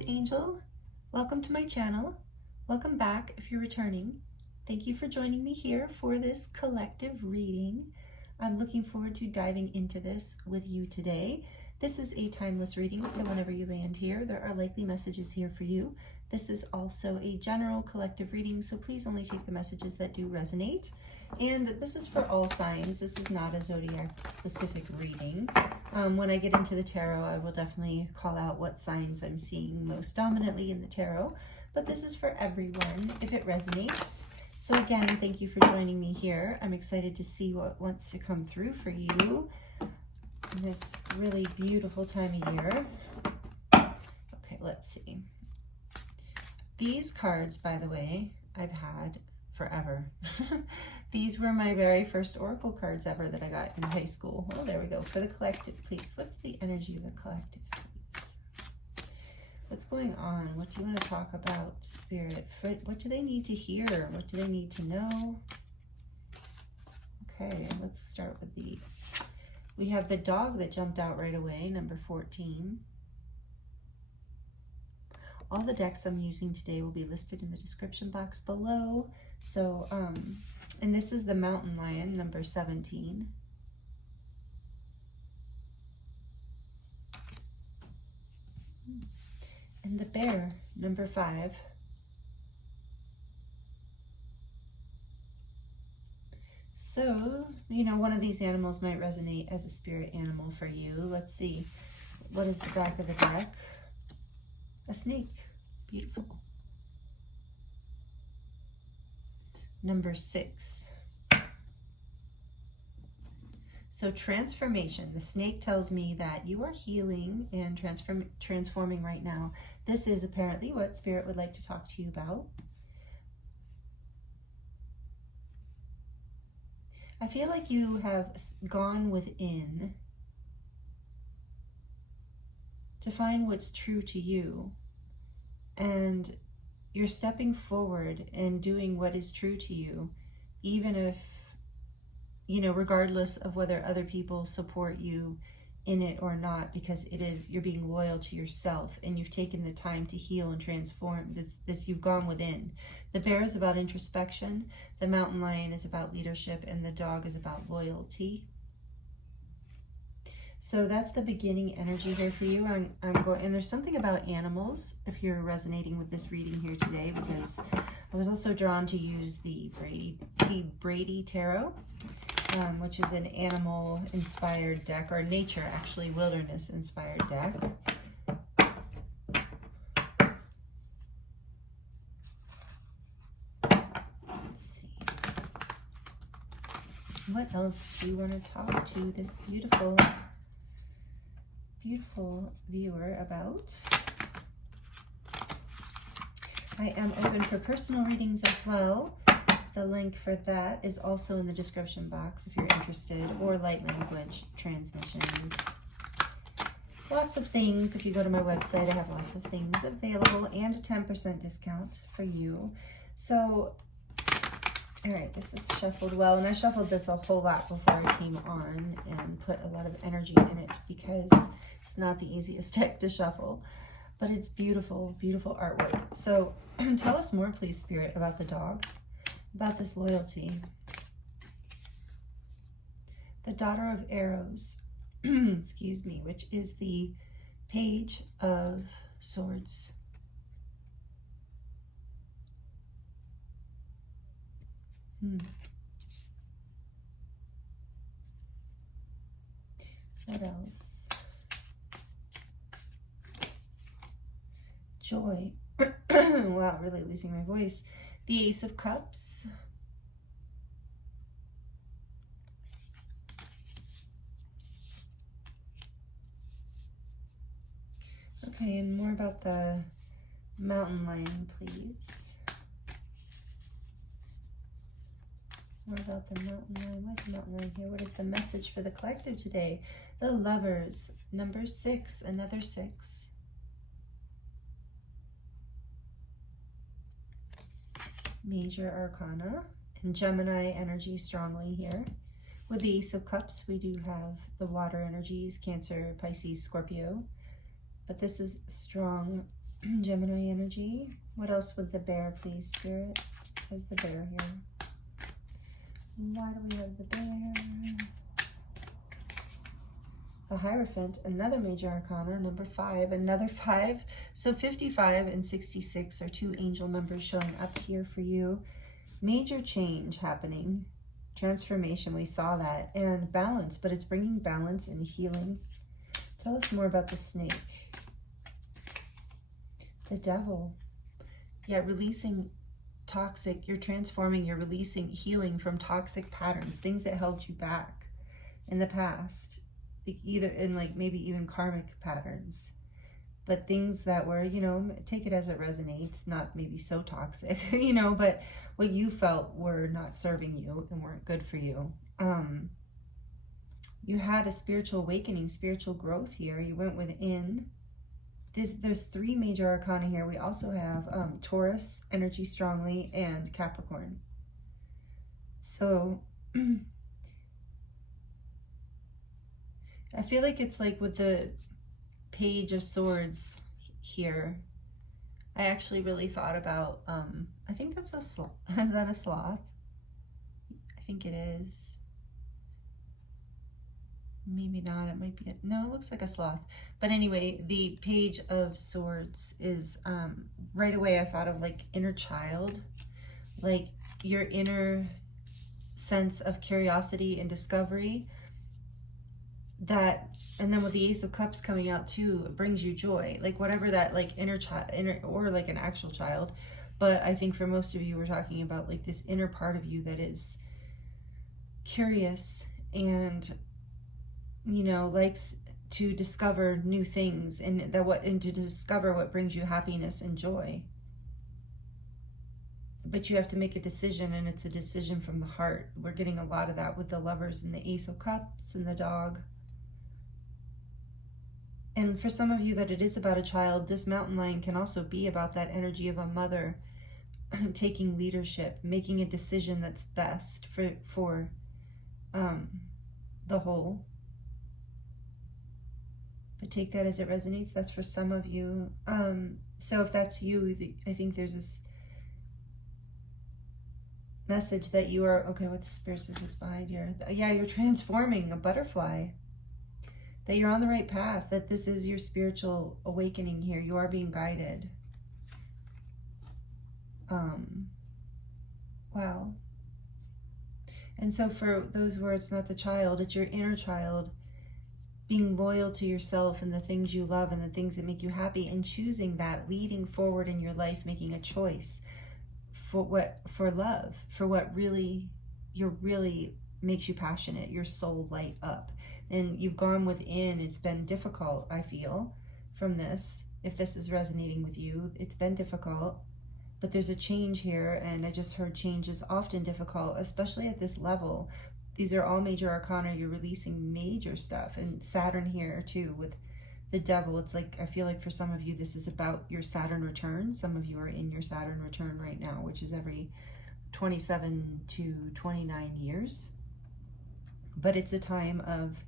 Earth Angel. Welcome to my channel. Welcome back if you're returning. Thank you for joining me here for this collective reading. I'm looking forward to diving into this with you today. This is a timeless reading, so whenever you land here, there are likely messages here for you. This is also a general collective reading, so please only take the messages that do resonate. And this is for all signs. This is not a zodiac specific reading. When I get into the tarot, I will definitely call out what signs I'm seeing most dominantly in the tarot, but this is for everyone if it resonates. So again, thank you for joining me here. I'm excited to see what wants to come through for you in this really beautiful time of year. Okay, let's see. These cards, by the way, I've had forever. These were my very first oracle cards ever that I got in high school. Oh, there we go. For the collective, please. What's the energy of the collective, please? What's going on? What do you want to talk about, Spirit? What do they need to hear? What do they need to know? Okay, let's start with these. We have the dog that jumped out right away, number 14. All the decks I'm using today will be listed in the description box below. So, and this is the mountain lion, number 17. And the bear, number 5. So, you know, one of these animals might resonate as a spirit animal for you. Let's see. What is the back of the deck? A snake. Beautiful. Number 6. So transformation. The snake tells me that you are healing and transforming right now. This is apparently what Spirit would like to talk to you about. I feel like you have gone within to find what's true to you. And you're stepping forward and doing what is true to you, even if, you know, regardless of whether other people support you in it or not, because it is, you're being loyal to yourself and you've taken the time to heal and transform. This you've gone within. The bear is about introspection, the mountain lion is about leadership, and the dog is about loyalty. So that's the beginning energy here for you. I'm going, and there's something about animals if you're resonating with this reading here today, because I was also drawn to use the Brady Tarot, which is an animal-inspired deck, or nature, actually, wilderness-inspired deck. Let's see. What else do you want to talk to this beautiful viewer about? I am open for personal readings as well. The link for that is also in the description box if you're interested, or light language transmissions. Lots of things. If you go to my website, I have lots of things available and a 10% discount for you. So, all right, this is shuffled well, and I shuffled this a whole lot before I came on and put a lot of energy in it because it's not the easiest deck to shuffle, but it's beautiful, beautiful artwork. So tell us more, please, Spirit, about the dog, about this loyalty. The Daughter of Arrows, excuse me, which is the Page of Swords. What else? Joy. Wow, really losing my voice. The Ace of Cups. Okay, and more about the mountain lion, please. More about the mountain lion. What's the mountain lion here? What is the message for the collective today? The Lovers, number 6, another 6. Major Arcana, and Gemini energy strongly here. With the Ace of Cups, we do have the water energies, Cancer, Pisces, Scorpio. But this is strong Gemini energy. What else with the bear, please, Spirit? Where's the bear here? Why do we have the bear? A Hierophant, another major arcana, number 5, another 5. So 55 and 66 are 2 angel numbers showing up here for you. Major change happening. Transformation, we saw that. And balance, but it's bringing balance and healing. Tell us more about the snake. The Devil. Yeah, releasing toxic. You're transforming, you're releasing healing from toxic patterns, things that held you back in the past. Either in like maybe even karmic patterns. But things that were, you know, take it as it resonates, not maybe so toxic, you know, but what you felt were not serving you and weren't good for you. You had a spiritual awakening, spiritual growth here. You went within. There's 3 major arcana here. We also have Taurus, energy strongly, and Capricorn. So I feel like it's like with the Page of Swords here, I actually really thought about, I think that's a sloth. Is that a sloth? I think it is. Maybe not, it might be, no, it looks like a sloth. But anyway, the Page of Swords is, right away I thought of like inner child, like your inner sense of curiosity and discovery. That, and then with the Ace of Cups coming out too, it brings you joy, like whatever that like inner child, or like an actual child. But I think for most of you, we're talking about like this inner part of you that is curious and, you know, likes to discover new things, and to discover what brings you happiness and joy. But you have to make a decision, and it's a decision from the heart. We're getting a lot of that with the Lovers and the Ace of Cups and the Dog. And for some of you that it is about a child, this mountain lion can also be about that energy of a mother taking leadership, making a decision that's best for the whole. But take that as it resonates. That's for some of you. So if that's you, I think there's this message that you are, okay, what's Spirit says, what's behind here? Yeah, you're transforming a butterfly. That you're on the right path, that this is your spiritual awakening here. You are being guided. Wow. And so for those where it's not the child, it's your inner child, being loyal to yourself and the things you love and the things that make you happy, and choosing that, leading forward in your life, making a choice for love, for what really makes you passionate, your soul light up. And you've gone within. It's been difficult, I feel, from this. If this is resonating with you, it's been difficult, but there's a change here, and I just heard change is often difficult, especially at this level. These are all major arcana. You're releasing major stuff, and Saturn here too with the Devil. It's like, I feel like for some of you, this is about your Saturn return. Some of you are in your Saturn return right now, which is every 27 to 29 years. But it's a time of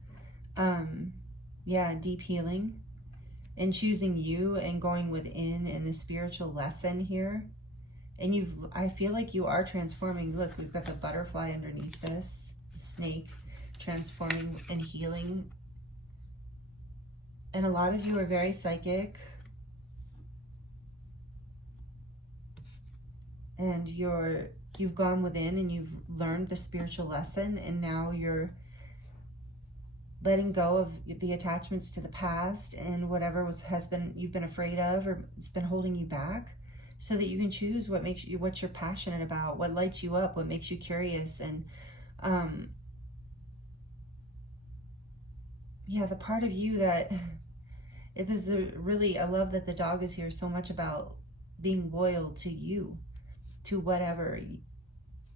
deep healing and choosing you and going within, and a spiritual lesson here. And I feel like you are transforming. Look, we've got the butterfly underneath this, the snake, transforming and healing. And a lot of you are very psychic, and you've gone within and you've learned the spiritual lesson, and now you're letting go of the attachments to the past and whatever you've been afraid of, or it's been holding you back, so that you can choose what you're passionate about, what lights you up, what makes you curious. And the part of you that I love that the dog is here so much about being loyal to you, to whatever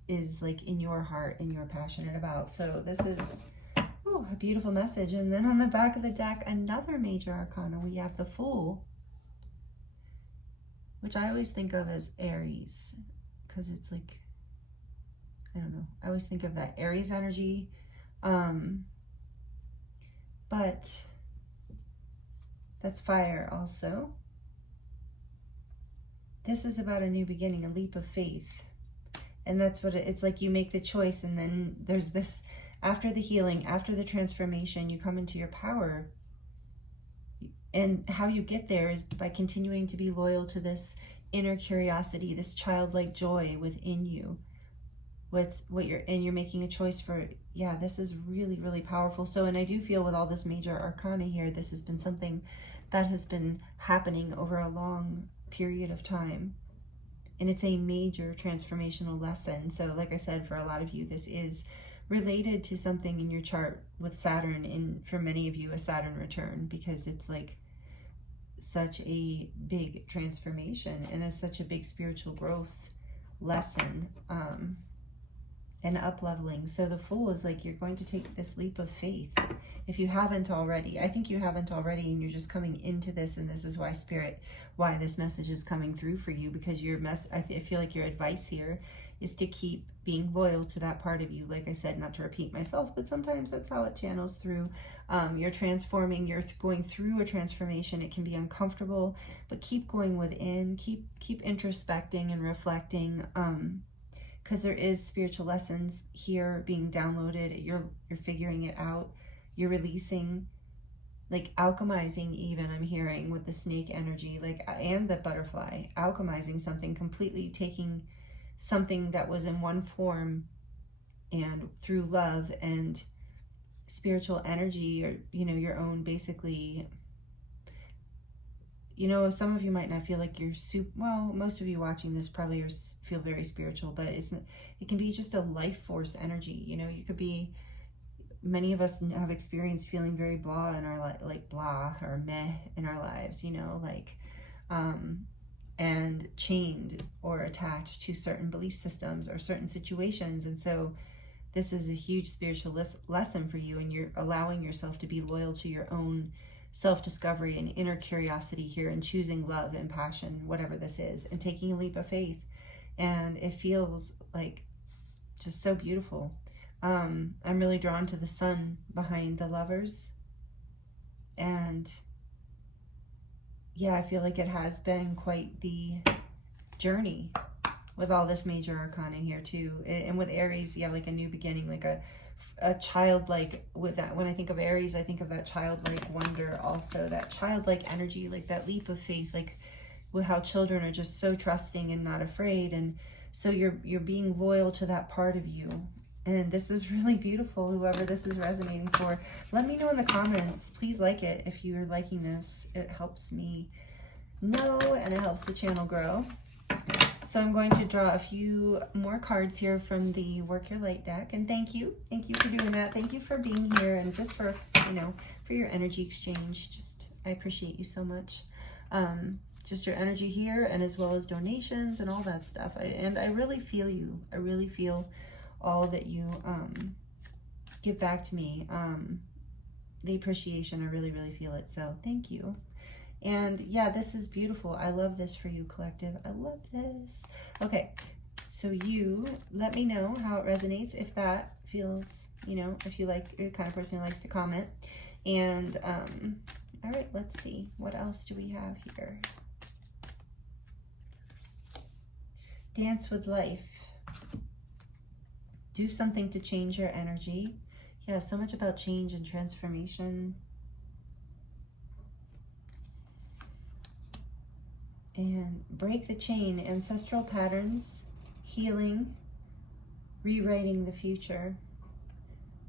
is like in your heart and you're passionate about. So this is a beautiful message. And then on the back of the deck, another major arcana, we have the Fool, which I always think of as Aries, because it's like, I don't know, I always think of that Aries energy. But that's fire also. this is about a new beginning, a leap of faith. And that's what it's like. You make the choice, and then there's this, after the healing, after the transformation, you come into your power. And how you get there is by continuing to be loyal to this inner curiosity, this childlike joy within you. You're making a choice for, yeah, this is really, really powerful. So, and I do feel with all this major arcana here, this has been something that has been happening over a long period of time. And it's a major transformational lesson. So like I said, for a lot of you, this is related to something in your chart with Saturn, and for many of you, a Saturn return, because it's like such a big transformation and it's such a big spiritual growth lesson, and up-leveling. So the Fool is like, you're going to take this leap of faith. If you haven't already, I think you haven't already, and you're just coming into this, and this is why why this message is coming through for you, because I feel like your advice here is to keep being loyal to that part of you. Like I said, not to repeat myself, but sometimes that's how it channels through. You're transforming, you're going through a transformation. It can be uncomfortable, but keep going within, keep introspecting and reflecting, because there is spiritual lessons here being downloaded. You're figuring it out. You're releasing, like alchemizing even, I'm hearing with the snake energy, like, and the butterfly, alchemizing something completely, taking something that was in one form and through love and spiritual energy, or, your own, basically, some of you might not feel like you're well, most of you watching this probably feel very spiritual, but it can be just a life force energy. You could be, many of us have experienced feeling very blah in our life, like blah or meh in our lives, and chained or attached to certain belief systems or certain situations. And so this is a huge spiritual lesson for you, and you're allowing yourself to be loyal to your own self-discovery and inner curiosity here, and choosing love and passion, whatever this is, and taking a leap of faith. And it feels like just so beautiful. I'm really drawn to the sun behind the Lovers, and yeah, I feel like it has been quite the journey with all this major arcana here too. And with Aries, yeah, like a new beginning, like a childlike, with that, when I think of Aries, I think of that childlike wonder, also that childlike energy, like that leap of faith, like with how children are just so trusting and not afraid. And so you're being loyal to that part of you. And this is really beautiful. Whoever this is resonating for, let me know in the comments. Please like it if you're liking this. It helps me know, and it helps the channel grow. So I'm going to draw a few more cards here from the Work Your Light deck. And thank you for doing that. Thank you for being here, and just for, for your energy exchange. I appreciate you so much. Just your energy here, and as well as donations and all that stuff. And I really feel you. I really feel all that you give back to me. The appreciation, I really, really feel it. So thank you. And yeah, this is beautiful. I love this for you, collective. I love this. Okay, so you let me know how it resonates, if that feels, if you like, you're the kind of person who likes to comment. And all right, let's see, what else do we have here? Dance with life. Do something to change your energy. Yeah, so much about change and transformation. And break the chain, ancestral patterns, healing, rewriting the future.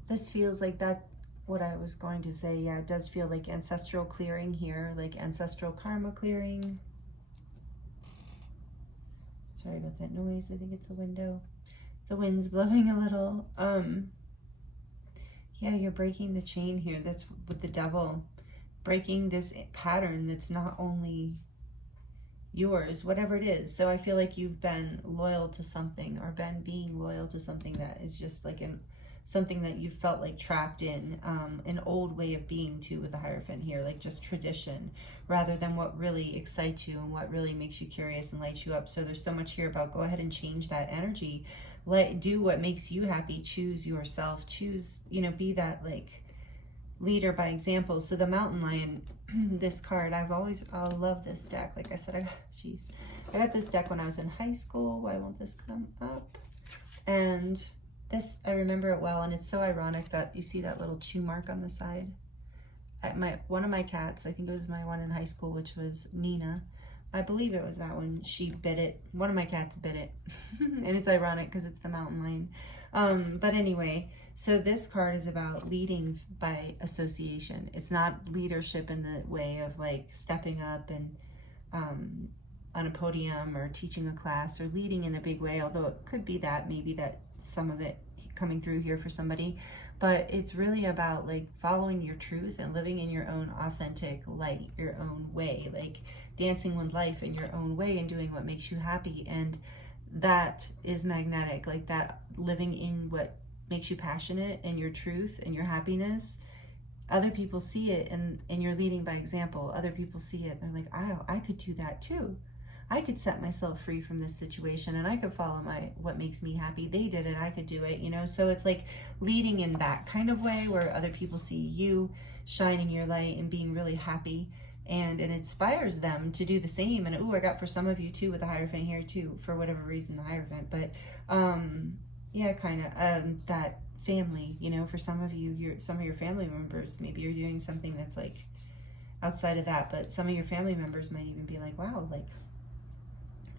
This feels like that, what I was going to say. Yeah, it does feel like ancestral clearing here, like ancestral karma clearing. Sorry about that noise. I think it's a window. The wind's blowing a little. Yeah, you're breaking the chain here. That's with the Devil. Breaking this pattern that's not only yours, whatever it is. So I feel like you've been loyal to something, or been being loyal to something that is just like something that you felt like trapped in, an old way of being too, with the Hierophant here, like just tradition, rather than what really excites you and what really makes you curious and lights you up. So there's so much here about, go ahead and change that energy. Do what makes you happy. Choose yourself. Choose, be that, like, leader by example. So the mountain lion, this card, I love this deck. Like I said, I got this deck when I was in high school. Why won't this come up? And this, I remember it well, and it's so ironic that you see that little chew mark on the side. One of my cats, I think it was my one in high school, which was Nina. I believe it was that one. She bit it. One of my cats bit it. And it's ironic because it's the mountain lion. But anyway, so this card is about leading by association. It's not leadership in the way of like stepping up and on a podium or teaching a class or leading in a big way, although it could be that, maybe that some of it coming through here for somebody. But it's really about like following your truth and living in your own authentic light, your own way, like dancing with life in your own way and doing what makes you happy. And that is magnetic, like that, living in what makes you passionate and your truth and your happiness. Other people see it, and you're leading by example. Other people see it, they're like, oh, I could do that too. I could set myself free from this situation, and I could follow what makes me happy. They did it, I could do it, you know? So it's like leading in that kind of way where other people see you shining your light and being really happy, and it inspires them to do the same. And I got for some of you too with the Hierophant here too, for whatever reason, the Hierophant. But yeah, kind of that family, you know, for some of you, some of your family members, maybe you're doing something that's like outside of that, but some of your family members might even be like, wow, like,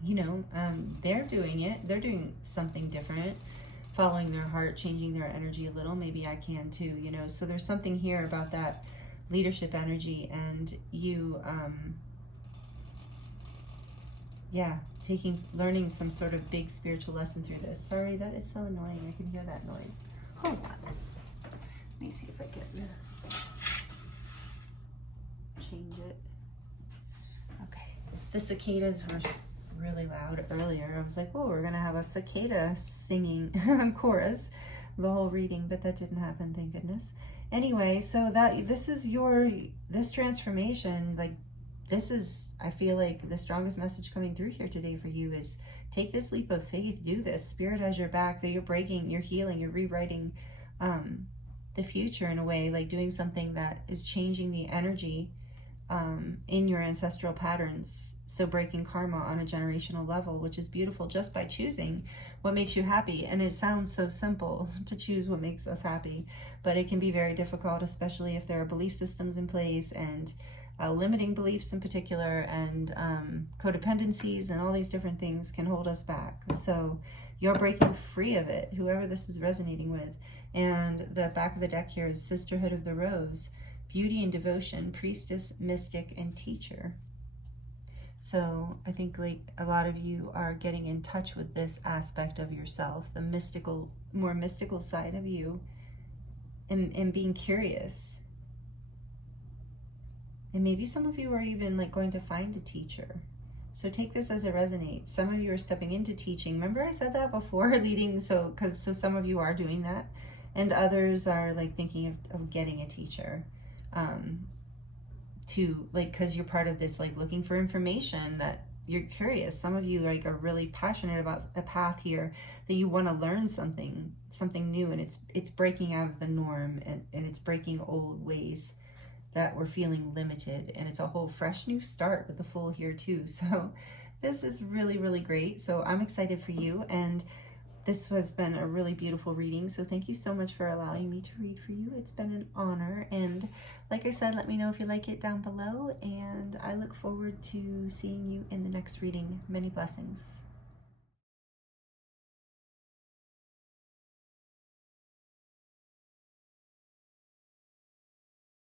you know, they're doing it. They're doing something different, following their heart, changing their energy a little. Maybe I can too, you know. So there's something here about that leadership energy, and you, yeah, learning some sort of big spiritual lesson through this. Sorry, that is so annoying. I can hear that noise. Hold on. Let me see if I can change it. Okay. The cicadas were really loud earlier. I was like, oh, we're gonna have a cicada singing chorus the whole reading, but that didn't happen, thank goodness. Anyway, so this transformation, like this is, I feel like the strongest message coming through here today for you is take this leap of faith, do this. Spirit has your back, that you're healing, you're rewriting the future in a way, like doing something that is changing the energy in your ancestral patterns. So breaking karma on a generational level, which is beautiful just by choosing what makes you happy. And it sounds so simple to choose what makes us happy, but it can be very difficult, especially if there are belief systems in place and limiting beliefs in particular, and codependencies and all these different things can hold us back. So you're breaking free of it, whoever this is resonating with. And the back of the deck here is Sisterhood of the Rose. Beauty and devotion, priestess, mystic, and teacher. So I think like a lot of you are getting in touch with this aspect of yourself, the mystical, more mystical side of you, and being curious. And maybe some of you are even like going to find a teacher. So take this as it resonates. Some of you are stepping into teaching. Remember I said that before, leading, so some of you are doing that. And others are like thinking of getting a teacher. To like, because you're part of this like looking for information, that you're curious. Some of you like are really passionate about a path here, that you want to learn something new, and it's breaking out of the norm, and it's breaking old ways that we're feeling limited, and it's a whole fresh new start with the Fool here too. So this is really, really great. So I'm excited for you, and this has been a really beautiful reading. So thank you so much for allowing me to read for you. It's been an honor. And like I said, let me know if you like it down below. And I look forward to seeing you in the next reading. Many blessings.